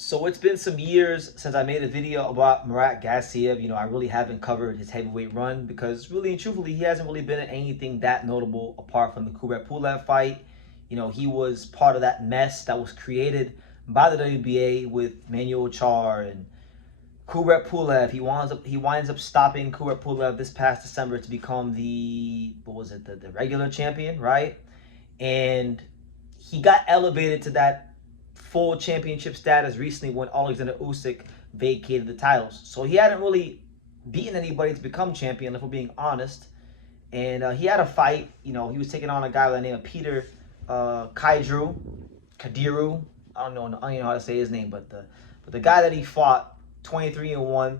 So it's been some years since I made a video about Murat Gassiev. I really haven't covered his heavyweight run because really and truthfully, he hasn't really been in anything that notable apart from the Kubrat Pulev fight. He was part of that mess that was created by the WBA with Manuel Char and Kubrat Pulev. He winds up stopping Kubrat Pulev this past December to become the what was it the regular champion, right? And he got elevated to that full championship status recently when Alexander Usyk vacated the titles. So he hadn't really beaten anybody to become champion, if we're being honest. And he had a fight. He was taking on a guy by the name of Peter Kadiru. I don't know how to say his name, but the guy that he fought, 23-1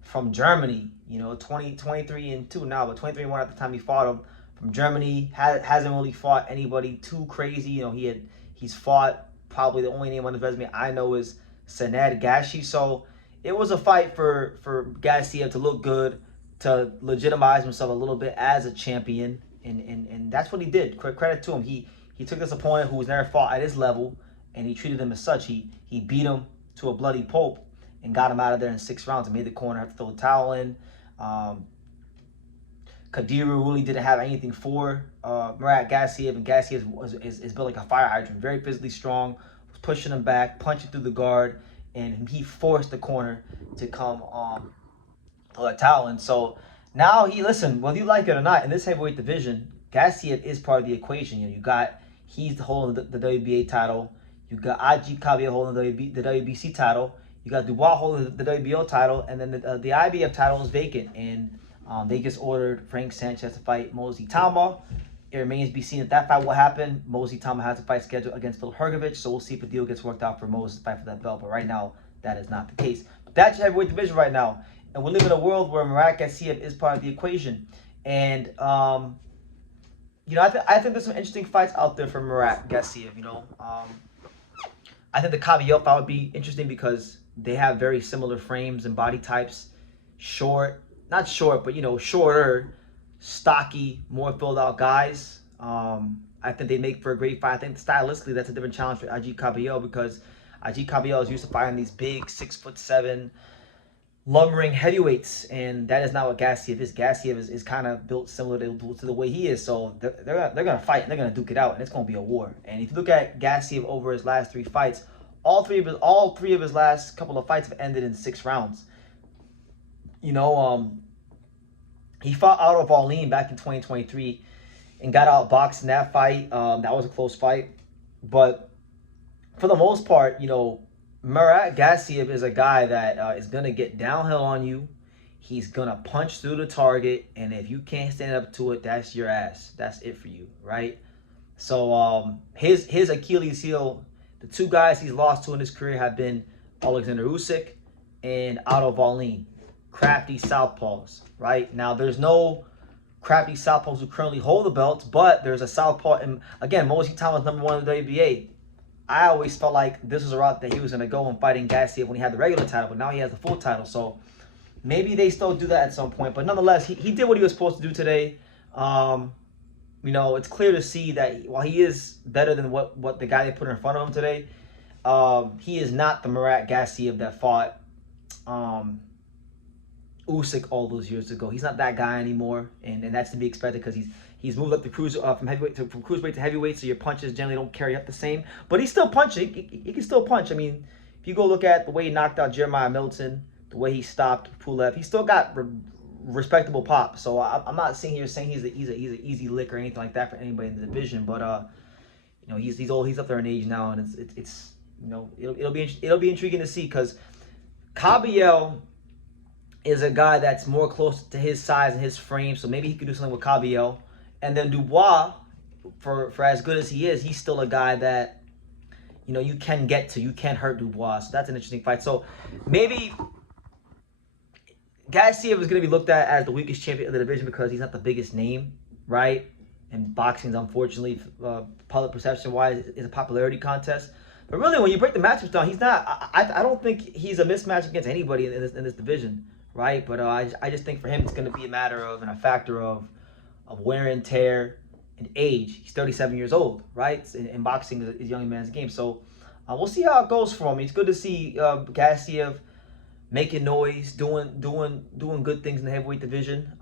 from Germany. 23-2 now, but 23-1 at the time he fought him from Germany. Hasn't really fought anybody too crazy. He's fought, probably the only name on his resume I know is Senad Gashi. So it was a fight for Gassiev to look good, to legitimize himself a little bit as a champion, and that's what he did. Credit to him. He took this opponent who was never fought at his level, and he treated him as such. He beat him to a bloody pulp and got him out of there in 6 rounds and made the corner have to throw the towel in. Kadiru really didn't have anything for Murat Gassiev, and Gassiev is built like a fire hydrant, very physically strong, was pushing him back, punching through the guard, and he forced the corner to come throw that towel in. So now listen, whether you like it or not, in this heavyweight division, Gassiev is part of the equation. He's holding the WBA title. You got Aji Kabia holding the WBC title. You got Dubois holding the WBO title, and then the IBF title is vacant. And they just ordered Frank Sanchez to fight Mousy Tama. It remains to be seen if that fight will happen. Mousy Tama has a fight scheduled against Phil Hrgovic, so we'll see if a deal gets worked out for Moses to fight for that belt. But right now, that is not the case. But that's your heavyweight division right now. And we live in a world where Murat Gassiev is part of the equation. And I think there's some interesting fights out there for Murat Gassiev. I think the Kabio fight would be interesting because they have very similar frames and body types. Not short, but shorter, stocky, more filled out guys. I think they make for a great fight. I think stylistically that's a different challenge for Aji Kabio because Aji Kabio is used to fighting these big 6'7" lumbering heavyweights, and that is not what Gassiev is. Gassiev is kind of built similar to the way he is. So they're gonna fight and they're gonna duke it out, and it's gonna be a war. And if you look at Gassiev over his last 3 fights, all three of his last couple of fights have ended in 6 rounds. He fought Otto Wallin back in 2023 and got outboxed in that fight. That was a close fight, but for the most part, Murat Gassiev is a guy that is gonna get downhill on you. He's gonna punch through the target, and if you can't stand up to it, that's your ass. That's it for you, right? So his Achilles heel, the 2 guys he's lost to in his career have been Alexander Usyk and Otto Wallin. Crafty southpaws, right? Now, there's no crafty southpaws who currently hold the belts, but there's a southpaw. And again, Mousy Tama is #1 in the WBA. I always felt like this was a route that he was going to go in fighting Gassiev when he had the regular title, but now he has the full title. So maybe they still do that at some point. But nonetheless, he did what he was supposed to do today. It's clear to see that while he is better than what the guy they put in front of him today, he is not the Murat Gassiev that fought Usyk all those years ago. He's not that guy anymore, and that's to be expected because he's moved up the from cruiserweight to heavyweight, so your punches generally don't carry up the same. But he's still punching. He can still punch. I mean, if you go look at the way he knocked out Jeremiah Milton, the way he stopped Pulev, he still got respectable pop. So I'm not saying he's an easy lick or anything like that for anybody in the division. But he's old. He's up there in age now, and it's it'll be intriguing to see because Kabiel is a guy that's more close to his size and his frame, so maybe he could do something with Kabiel. And then Dubois, for as good as he is, he's still a guy that you can get to. You can't hurt Dubois, so that's an interesting fight. So maybe Gassiev is going to be looked at as the weakest champion of the division because he's not the biggest name, right? And boxing, unfortunately, public perception-wise, is a popularity contest. But really, when you break the matchups down, he's not. I don't think he's a mismatch against anybody in this division. Right, but I just think for him it's going to be a matter of and a factor of wear and tear and age. He's 37 years old, right? And boxing is a young man's game. So We'll see how it goes for him. It's good to see Gassiev making noise, doing good things in the heavyweight division.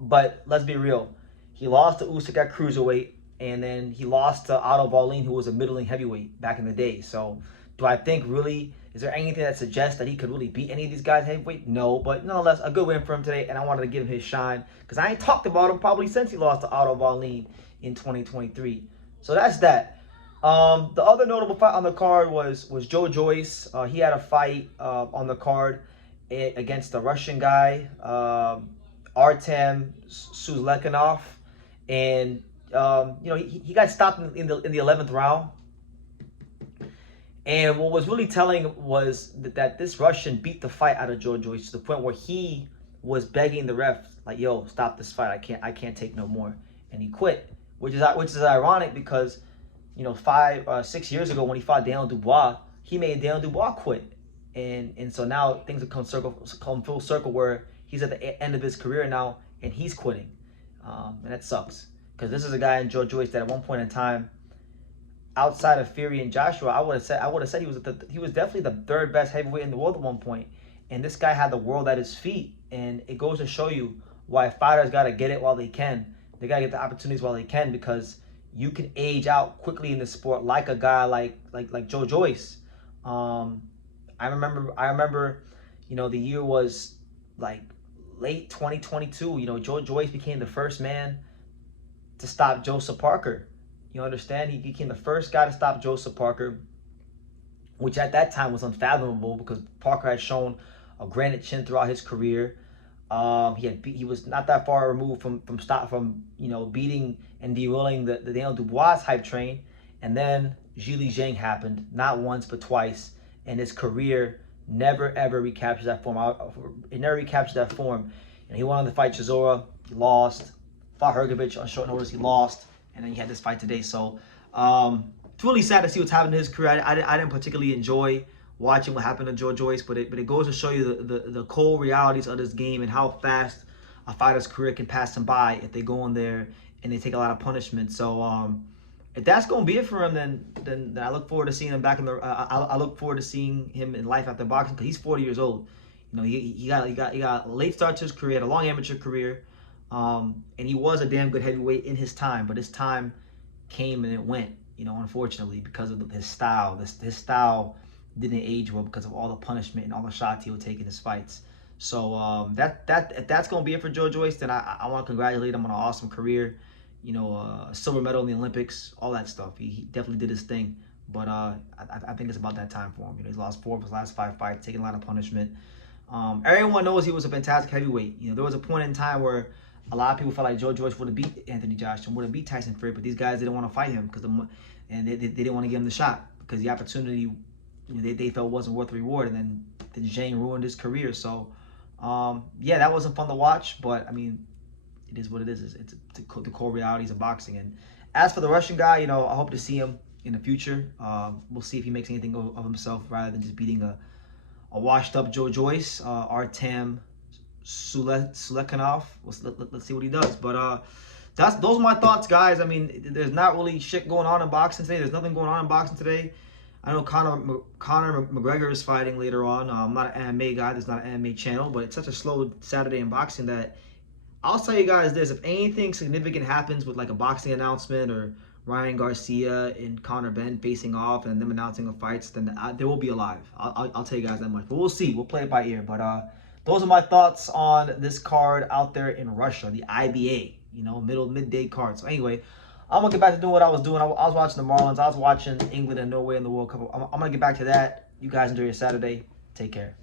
But let's be real, he lost to Usyk at cruiserweight, and then he lost to Otto Wallin, who was a middling heavyweight back in the day. So, do I think really, is there anything that suggests that he could really beat any of these guys heavyweight? No, but nonetheless, a good win for him today, and I wanted to give him his shine because I ain't talked about him probably since he lost to Otto Wallin in 2023. So that's that. The other notable fight on the card was Joyce. He had a fight on the card against the Russian guy, Artem Suzlekanov, and he got stopped in the 11th round. And what was really telling was that this Russian beat the fight out of Joyce to the point where he was begging the ref, like, "Yo, stop this fight. I can't take no more," and he quit, which is ironic because 6 years ago when he fought Daniel Dubois, he made Daniel Dubois quit, and so now things have come full circle where he's at the end of his career now and he's quitting, and that sucks because this is a guy in Joyce that at one point in time, outside of Fury and Joshua, I would have said he was definitely the third best heavyweight in the world at one point, and this guy had the world at his feet, and it goes to show you why fighters got to get it while they can. They got to get the opportunities while they can because you can age out quickly in the sport like a guy like Joyce. I remember, the year was like late 2022. Joyce became the first man to stop Joseph Parker. You understand? He became the first guy to stop Joseph Parker, which at that time was unfathomable because Parker had shown a granite chin throughout his career. He was not that far removed from beating and derailing the Daniel Dubois hype train, and then Zhili Zhang happened not once but twice, and his career never ever recaptured that form. It never recaptured that form, and he went on to fight Chisora, he lost, fought Hrgovic on short notice, he lost, and then he had this fight today. So it's really sad to see what's happened to his career. I didn't particularly enjoy watching what happened to Joyce, but it goes to show you the cold realities of this game and how fast a fighter's career can pass him by if they go in there and they take a lot of punishment. So if that's gonna be it for him, then I look forward to seeing him back in the. I look forward to seeing him in life after boxing because he's 40 years old. He got a late start to his career, had a long amateur career, and he was a damn good heavyweight in his time. But his time came and it went. Unfortunately, because of his style. His style didn't age well because of all the punishment and all the shots he would take in his fights. So if that's gonna be it for Joyce, then I want to congratulate him on an awesome career. A silver medal in the Olympics, all that stuff. He definitely did his thing. But I think it's about that time for him. He's lost 4 of his last 5 fights, taking a lot of punishment. Everyone knows he was a fantastic heavyweight. There was a point in time where a lot of people felt like Joyce would have beat Anthony Joshua, would have beat Tyson Fury, but these guys didn't want to fight him and they didn't want to give him the shot because the opportunity they felt wasn't worth the reward, and then Zhang ruined his career. So yeah, that wasn't fun to watch, but I mean, it is what it is. It's the core realities of boxing. And as for the Russian guy, I hope to see him in the future. We'll see if he makes anything of himself rather than just beating a washed up Joyce, Artem Suzlekanov. Let's see what he does. But those are my thoughts, guys. I mean, there's not really shit going on in boxing today. There's nothing going on in boxing today. I know Conor McGregor is fighting later on. I'm not an MMA guy. There's not an MMA channel, but it's such a slow Saturday in boxing that I'll tell you guys this: if anything significant happens with like a boxing announcement or Ryan Garcia and Conor Ben facing off and them announcing the fights, then they will be alive. I'll tell you guys that much. But we'll see. We'll play it by ear. But those are my thoughts on this card out there in Russia, the IBA. Midday card. So anyway, I'm gonna get back to doing what I was doing. I was watching the Marlins. I was watching England and Norway in the World Cup. I'm gonna get back to that. You guys enjoy your Saturday. Take care.